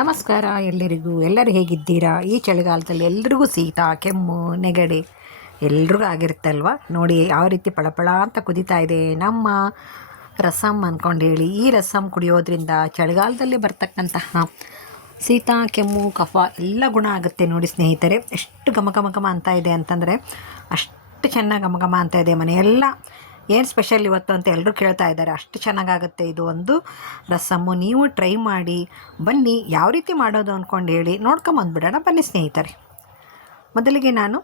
ನಮಸ್ಕಾರ ಎಲ್ಲರಿಗೂ. ಎಲ್ಲರೂ ಹೇಗಿದ್ದೀರಾ? ಈ ಚಳಿಗಾಲದಲ್ಲಿ ಎಲ್ರಿಗೂ ಶೀತ, ಕೆಮ್ಮು, ನೆಗಡಿ ಎಲ್ರಿಗೂ ಆಗಿರುತ್ತಲ್ವ. ನೋಡಿ ಯಾವ ರೀತಿ ಪಳಪಳ ಅಂತ ಕುದೀತಾ ಇದೆ ನಮ್ಮ ರಸಮ್ ಅಂದ್ಕೊಂಡು ಹೇಳಿ. ಈ ರಸಮ್ ಕುಡಿಯೋದ್ರಿಂದ ಚಳಿಗಾಲದಲ್ಲಿ ಬರ್ತಕ್ಕಂತಹ ಶೀತ, ಕೆಮ್ಮು, ಕಫ ಎಲ್ಲ ಗುಣ ಆಗುತ್ತೆ. ನೋಡಿ ಸ್ನೇಹಿತರೆ, ಎಷ್ಟು ಘಮ ಘಮ ಘಮ ಅಂತ ಇದೆ ಅಂತಂದರೆ ಅಷ್ಟು ಚೆನ್ನಾಗಿ ಘಮ ಘಮ ಅಂತ ಇದೆ. ಮನೆಯೆಲ್ಲ ಏನು ಸ್ಪೆಷಲ್ ಇವತ್ತು ಅಂತ ಎಲ್ಲರೂ ಕೇಳ್ತಾ ಇದ್ದಾರೆ. ಅಷ್ಟು ಚೆನ್ನಾಗಾಗುತ್ತೆ ಇದು ಒಂದು ರಸಮ್ಮು. ನೀವು ಟ್ರೈ ಮಾಡಿ ಬನ್ನಿ. ಯಾವ ರೀತಿ ಮಾಡೋದು ಅಂದ್ಕೊಂಡು ಹೇಳಿ ನೋಡ್ಕೊಂಬಂದ್ಬಿಡೋಣ ಬನ್ನಿ ಸ್ನೇಹಿತರೆ. ಮೊದಲಿಗೆ ನಾನು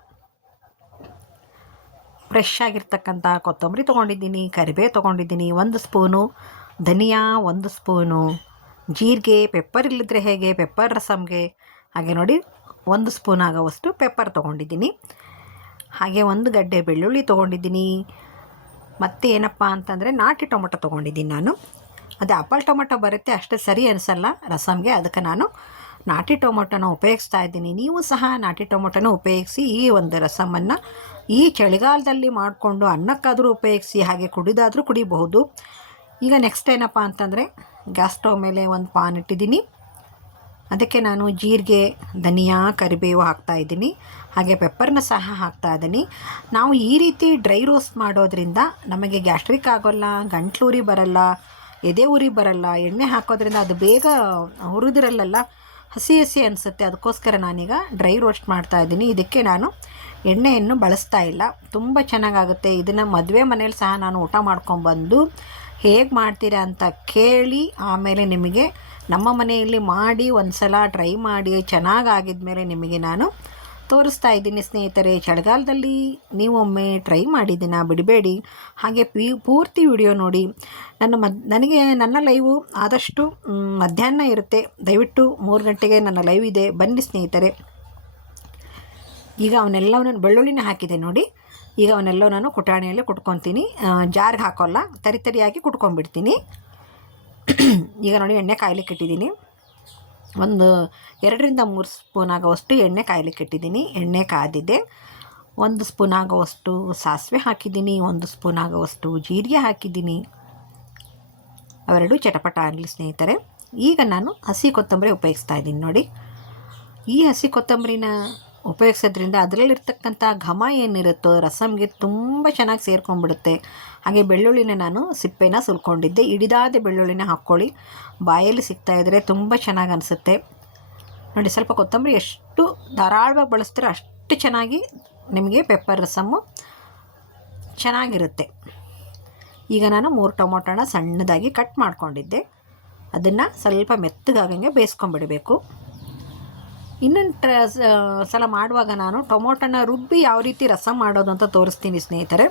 ಫ್ರೆಶ್ ಆಗಿರ್ತಕ್ಕಂಥ ಕೊತ್ತಂಬರಿ ತೊಗೊಂಡಿದ್ದೀನಿ, ಕರಿಬೇವು ತೊಗೊಂಡಿದ್ದೀನಿ, 1 ಸ್ಪೂನು ಧನಿಯಾ, 1 ಸ್ಪೂನು ಜೀರಿಗೆ, ಪೆಪ್ಪರ್ ಇಲ್ಲದ್ರೆ ಹೇಗೆ ಪೆಪ್ಪರ್ ರಸಮ್ಗೆ ಹಾಗೆ ನೋಡಿ 1 ಸ್ಪೂನ್ ಆಗೋವಷ್ಟು ಪೆಪ್ಪರ್ ತೊಗೊಂಡಿದ್ದೀನಿ. ಹಾಗೆ 1 ಗಡ್ಡೆ ಬೆಳ್ಳುಳ್ಳಿ ತೊಗೊಂಡಿದ್ದೀನಿ. ಮತ್ತು ಏನಪ್ಪ ಅಂತಂದರೆ ನಾಟಿ ಟೊಮೊಟೊ ತೊಗೊಂಡಿದ್ದೀನಿ ನಾನು. ಅದು ಆಪಲ್ ಟೊಮೊಟೊ ಬರುತ್ತೆ, ಅಷ್ಟು ಸರಿ ಅನಿಸಲ್ಲ ರಸಮ್ಗೆ, ಅದಕ್ಕೆ ನಾನು ನಾಟಿ ಟೊಮೊಟೊನ ಉಪಯೋಗಿಸ್ತಾ ಇದ್ದೀನಿ. ನೀವು ಸಹ ನಾಟಿ ಟೊಮೊಟೊನ ಉಪಯೋಗಿಸಿ ಈ ಒಂದು ರಸಮನ್ನು ಈ ಚಳಿಗಾಲದಲ್ಲಿ ಮಾಡಿಕೊಂಡು ಅನ್ನಕ್ಕಾದರೂ ಉಪಯೋಗಿಸಿ, ಹಾಗೆ ಕುಡಿದಾದರೂ ಕುಡಿಬಹುದು. ಈಗ ನೆಕ್ಸ್ಟ್ ಏನಪ್ಪ ಅಂತಂದರೆ ಗ್ಯಾಸ್ ಸ್ಟವ್ ಮೇಲೆ ಒಂದು ಪಾನ್ ಇಟ್ಟಿದ್ದೀನಿ. ಅದಕ್ಕೆ ನಾನು ಜೀರಿಗೆ, ಧನಿಯಾ, ಕರಿಬೇವು ಹಾಕ್ತಾಯಿದ್ದೀನಿ. ಹಾಗೆ ಪೆಪ್ಪರ್ನ ಸಹ ಹಾಕ್ತಾಯಿದ್ದೀನಿ. ನಾವು ಈ ರೀತಿ ಡ್ರೈ ರೋಸ್ಟ್ ಮಾಡೋದ್ರಿಂದ ನಮಗೆ ಗ್ಯಾಸ್ಟ್ರಿಕ್ ಆಗೋಲ್ಲ, ಗಂಟ್ಲೂರಿ ಬರಲ್ಲ, ಎದೆ ಉರಿ ಬರಲ್ಲ. ಎಣ್ಣೆ ಹಾಕೋದ್ರಿಂದ ಅದು ಬೇಗ ಹುರಿದಿರಲ್ಲ, ಹಸಿ ಹಸಿ ಅನಿಸುತ್ತೆ. ಅದಕ್ಕೋಸ್ಕರ ನಾನೀಗ ಡ್ರೈ ರೋಸ್ಟ್ ಮಾಡ್ತಾಯಿದ್ದೀನಿ. ಇದಕ್ಕೆ ನಾನು ಎಣ್ಣೆಯನ್ನು ಬಳಸ್ತಾ ಇಲ್ಲ. ತುಂಬ ಚೆನ್ನಾಗಾಗುತ್ತೆ. ಇದನ್ನು ಮದುವೆ ಮನೇಲಿ ಸಹ ನಾನು ಊಟ ಮಾಡ್ಕೊಂಡ್ಬಂದು ಹೇಗೆ ಮಾಡ್ತೀರಾ ಅಂತ ಕೇಳಿ ಆಮೇಲೆ ನಿಮಗೆ ನಮ್ಮ ಮನೆಯಲ್ಲಿ ಮಾಡಿ ಒಂದು ಸಲ ಟ್ರೈ ಮಾಡಿ ಚೆನ್ನಾಗಾಗಿದ ಮೇಲೆ ನಿಮಗೆ ನಾನು ತೋರಿಸ್ತಾ ಇದ್ದೀನಿ ಸ್ನೇಹಿತರೆ. ಚಳಿಗಾಲದಲ್ಲಿ ನೀವೊಮ್ಮೆ ಟ್ರೈ ಮಾಡಿದ್ದೀನ ಬಿಡಬೇಡಿ. ಹಾಗೆ ಪೂರ್ತಿ ವಿಡಿಯೋ ನೋಡಿ. ನನಗೆ ನನ್ನ ಲೈವು ಆದಷ್ಟು ಮಧ್ಯಾಹ್ನ ಇರುತ್ತೆ. ದಯವಿಟ್ಟು 3 ಗಂಟೆಗೆ ನನ್ನ ಲೈವ್ ಇದೆ, ಬನ್ನಿ ಸ್ನೇಹಿತರೆ. ಈಗ ಅವನ್ನೆಲ್ಲವನ್ನ ಬೆಳ್ಳುಳ್ಳಿನ ಹಾಕಿದೆ ನೋಡಿ. ಈಗ ಅವನ್ನೆಲ್ಲ ನಾನು ಕುಟಾಣಿಯಲ್ಲಿ ಕುಟ್ಕೊತೀನಿ, ಜಾರ್ಗೆ ಹಾಕೋಲ್ಲ, ತರಿಯಾಗಿ ಕುಟ್ಕೊಂಡ್ಬಿಡ್ತೀನಿ. ಈಗ ನೋಡಿ ಎಣ್ಣೆ ಕಾಯ್ಲಿಕ್ಕೆ ಇಟ್ಟಿದ್ದೀನಿ. ಒಂದು 2 ರಿಂದ 3 ಸ್ಪೂನ್ ಆಗೋವಷ್ಟು ಎಣ್ಣೆ ಕಾಯ್ಲಿಕ್ಕೆ ಇಟ್ಟಿದ್ದೀನಿ. ಎಣ್ಣೆ ಕಾದಿದೆ. 1 ಸ್ಪೂನ್ ಆಗೋವಷ್ಟು ಸಾಸಿವೆ ಹಾಕಿದ್ದೀನಿ, 1 ಸ್ಪೂನ್ ಆಗೋವಷ್ಟು ಜೀರಿಗೆ ಹಾಕಿದ್ದೀನಿ. ಅವೆರಡು ಚಟಪಟ ಆಗಲಿ ಸ್ನೇಹಿತರೆ. ಈಗ ನಾನು ಹಸಿ ಕೊತ್ತಂಬರಿ ಉಪಯೋಗಿಸ್ತಾ ಇದ್ದೀನಿ ನೋಡಿ. ಈ ಹಸಿ ಕೊತ್ತಂಬರಿನ ಉಪಯೋಗಿಸೋದ್ರಿಂದ ಅದರಲ್ಲಿರ್ತಕ್ಕಂಥ ಘಮ ಏನಿರುತ್ತೋ ರಸಮ್ಗೆ ತುಂಬ ಚೆನ್ನಾಗಿ ಸೇರ್ಕೊಂಡ್ಬಿಡುತ್ತೆ. ಹಾಗೆ ಬೆಳ್ಳುಳ್ಳಿನ ನಾನು ಸಿಪ್ಪೆನ ಸುಲ್ಕೊಂಡಿದ್ದೆ. ಇಡಿದಾದ ಬೆಳ್ಳುಳ್ಳಿನ ಹಾಕ್ಕೊಳ್ಳಿ, ಬಾಯಲ್ಲಿ ಸಿಗ್ತಾಯಿದ್ರೆ ತುಂಬ ಚೆನ್ನಾಗಿ ಅನಿಸುತ್ತೆ ನೋಡಿ. ಸ್ವಲ್ಪ ಕೊತ್ತಂಬರಿ ಎಷ್ಟು ಧಾರಾಳವಾಗಿ ಬಳಸ್ತೀರೋ ಅಷ್ಟು ಚೆನ್ನಾಗಿ ನಿಮಗೆ ಪೆಪ್ಪರ್ ರಸಮ್ಮು ಚೆನ್ನಾಗಿರುತ್ತೆ. ಈಗ ನಾನು 3 ಟೊಮೊಟೊನ ಸಣ್ಣದಾಗಿ ಕಟ್ ಮಾಡ್ಕೊಂಡಿದ್ದೆ. ಅದನ್ನು ಸ್ವಲ್ಪ ಮೆತ್ತಗಾಗಂಗೆ ಬೇಯಿಸ್ಕೊಂಬಿಡಬೇಕು. ಇನ್ನೊಂದು ಸಲ ಮಾಡುವಾಗ ನಾನು ಟೊಮೊಟೊನ ರುಬ್ಬಿ ಯಾವ ರೀತಿ ರಸಮ್ ಮಾಡೋದು ಅಂತ ತೋರಿಸ್ತೀನಿ ಸ್ನೇಹಿತರೆ.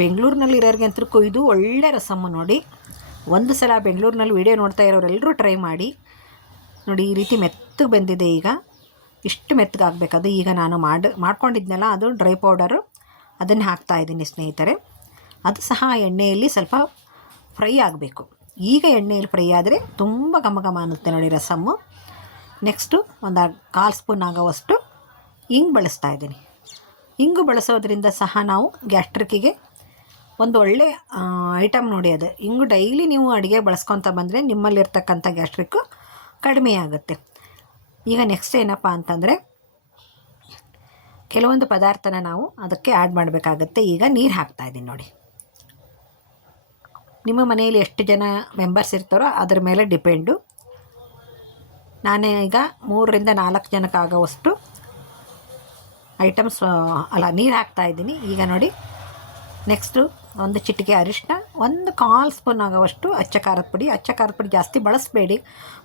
ಬೆಂಗಳೂರಿನಲ್ಲಿರೋರಿಗೆ ಅಂತೂ ಇದು ಒಳ್ಳೆ ರಸಮ್ಮು ನೋಡಿ. ಒಂದು ಸಲ ಬೆಂಗಳೂರಿನಲ್ಲಿ ವೀಡಿಯೋ ನೋಡ್ತಾ ಇರೋರೆಲ್ಲರೂ ಟ್ರೈ ಮಾಡಿ ನೋಡಿ. ಈ ರೀತಿ ಮೆತ್ತಗೆ ಬೆಂದಿದೆ. ಈಗ ಇಷ್ಟು ಮೆತ್ತಗಾಗಬೇಕದು. ಈಗ ನಾನು ಮಾಡ್ಕೊಂಡಿದ್ನಲ್ಲ ಅದು ಡ್ರೈ ಪೌಡರು, ಅದನ್ನು ಹಾಕ್ತಾಯಿದ್ದೀನಿ ಸ್ನೇಹಿತರೆ. ಅದು ಸಹ ಎಣ್ಣೆಯಲ್ಲಿ ಸ್ವಲ್ಪ ಫ್ರೈ ಆಗಬೇಕು. ಈಗ ಎಣ್ಣೆಯಲ್ಲಿ ಫ್ರೈ ಆದರೆ ತುಂಬ ಘಮ ಘಮ ಅನ್ನುತ್ತೆ ನೋಡಿ ರಸಮ್ಮು. ನೆಕ್ಸ್ಟು ಒಂದು 1/4 ಸ್ಪೂನ್ ಆಗೋವಷ್ಟು ಇಂಗು ಬಳಸ್ತಾ ಇದ್ದೀನಿ. ಇಂಗು ಬಳಸೋದ್ರಿಂದ ಸಹ ನಾವು ಗ್ಯಾಸ್ಟ್ರಿಕ್ಕಿಗೆ ಒಂದು ಒಳ್ಳೆ ಐಟಮ್ ನೋಡಿ. ಅದು ಇಂಗು ಡೈಲಿ ನೀವು ಅಡುಗೆ ಬಳಸ್ಕೊತ ಬಂದರೆ ನಿಮ್ಮಲ್ಲಿರ್ತಕ್ಕಂಥ ಗ್ಯಾಸ್ಟ್ರಿಕ್ಕು ಕಡಿಮೆ ಆಗುತ್ತೆ. ಈಗ ನೆಕ್ಸ್ಟ್ ಏನಪ್ಪ ಅಂತಂದರೆ ಕೆಲವೊಂದು ಪದಾರ್ಥನ ನಾವು ಅದಕ್ಕೆ ಆ್ಯಡ್ ಮಾಡಬೇಕಾಗತ್ತೆ. ಈಗ ನೀರು ಹಾಕ್ತಾಯಿದ್ದೀನಿ ನೋಡಿ. ನಿಮ್ಮ ಮನೆಯಲ್ಲಿ ಎಷ್ಟು ಜನ ಮೆಂಬರ್ಸ್ ಇರ್ತಾರೋ ಅದ್ರ ಮೇಲೆ ಡಿಪೆಂಡು. ನಾನೇ ಈಗ 3 ರಿಂದ 4 ಜನಕ್ಕಾಗೋವಷ್ಟು ನೀರು ಹಾಕ್ತಾಯಿದ್ದೀನಿ. ಈಗ ನೋಡಿ ನೆಕ್ಸ್ಟು ಒಂದು ಚಿಟಿಕೆ ಅರಿಶಿನ, 1/4 ಸ್ಪೂನ್ ಆಗೋವಷ್ಟು ಅಚ್ಚ ಖಾರದ ಪುಡಿ. ಅಚ್ಚ ಖಾರದ ಪುಡಿ ಜಾಸ್ತಿ ಬಳಸಬೇಡಿ,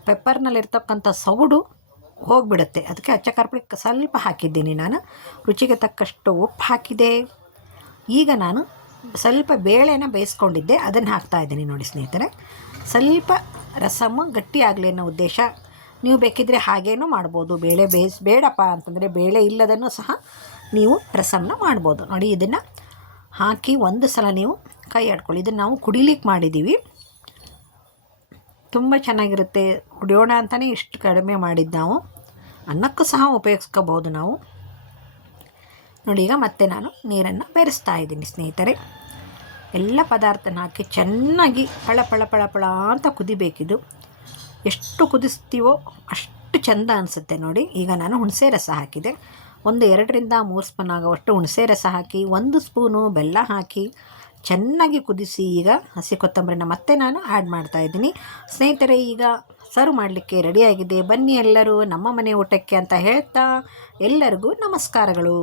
ಪೆಪ್ಪರ್ನಲ್ಲಿರ್ತಕ್ಕಂಥ ಸೌಡು ಹೋಗಿಬಿಡುತ್ತೆ. ಅದಕ್ಕೆ ಅಚ್ಚ ಖಾರದ ಪುಡಿ ಸ್ವಲ್ಪ ಹಾಕಿದ್ದೀನಿ ನಾನು. ರುಚಿಗೆ ತಕ್ಕಷ್ಟು ಉಪ್ಪು ಹಾಕಿದೆ. ಈಗ ನಾನು ಸ್ವಲ್ಪ ಬೇಳೆನ ಬೇಯಿಸ್ಕೊಂಡಿದ್ದೆ, ಅದನ್ನು ಹಾಕ್ತಾಯಿದ್ದೀನಿ ನೋಡಿ ಸ್ನೇಹಿತರೆ. ಸ್ವಲ್ಪ ರಸಮ್ಮು ಗಟ್ಟಿ ಆಗಲಿ ಅನ್ನೋ ಉದ್ದೇಶ. ನೀವು ಬೇಕಿದ್ದರೆ ಹಾಗೇನೂ ಮಾಡ್ಬೋದು. ಬೇಳೆ ಬೇಡಪ್ಪ ಅಂತಂದರೆ ಬೇಳೆ ಇಲ್ಲದನ್ನು ಸಹ ನೀವು ರಸಮ್ನ ಮಾಡ್ಬೋದು ನೋಡಿ. ಇದನ್ನು ಹಾಕಿ ಒಂದು ಸಲ ನೀವು ಕೈ ಆಡ್ಕೊಳ್ಳಿ. ಇದನ್ನು ನಾವು ಕುಡಿಲಿಕ್ಕೆ ಮಾಡಿದ್ದೀವಿ, ತುಂಬ ಚೆನ್ನಾಗಿರುತ್ತೆ. ಕುಡಿಯೋಣ ಅಂತಲೇ ಇಷ್ಟು ಕಡಿಮೆ ಮಾಡಿದ್ದು ನಾವು. ಅನ್ನಕ್ಕೂ ಸಹ ಉಪಯೋಗಿಸ್ಕೋಬಹುದು ನಾವು ನೋಡಿ. ಈಗ ಮತ್ತೆ ನಾನು ನೀರನ್ನು ಬೆರೆಸ್ತಾ ಇದ್ದೀನಿ ಸ್ನೇಹಿತರೆ. ಎಲ್ಲ ಪದಾರ್ಥನ ಹಾಕಿ ಚೆನ್ನಾಗಿ ಪಳ ಪಳ ಪಳ ಪಳ ಅಂತ ಕುದಿಬೇಕಿದು. ಎಷ್ಟು ಕುದಿಸ್ತೀವೋ ಅಷ್ಟು ಚೆಂದ ಅನಿಸುತ್ತೆ ನೋಡಿ. ಈಗ ನಾನು ಹುಣಸೆ ರಸ ಹಾಕಿದೆ, ಒಂದು 2-3 ಸ್ಪೂನ್ ಆಗುವಷ್ಟು ಹುಣಸೆ ರಸ ಹಾಕಿ 1 ಸ್ಪೂನು ಬೆಲ್ಲ ಹಾಕಿ ಚೆನ್ನಾಗಿ ಕುದಿಸಿ ಈಗ ಹಸಿ ಕೊತ್ತಂಬರಿನ ಮತ್ತೆ ನಾನು ಆ್ಯಡ್ ಮಾಡ್ತಾಯಿದ್ದೀನಿ. ಸ್ನೇಹಿತರೆ, ಈಗ ಸರ್ವ್ ಮಾಡಲಿಕ್ಕೆ ರೆಡಿಯಾಗಿದೆ. ಬನ್ನಿ ಎಲ್ಲರೂ ನಮ್ಮ ಮನೆ ಊಟಕ್ಕೆ ಅಂತ ಹೇಳ್ತಾ ಎಲ್ಲರಿಗೂ ನಮಸ್ಕಾರಗಳು.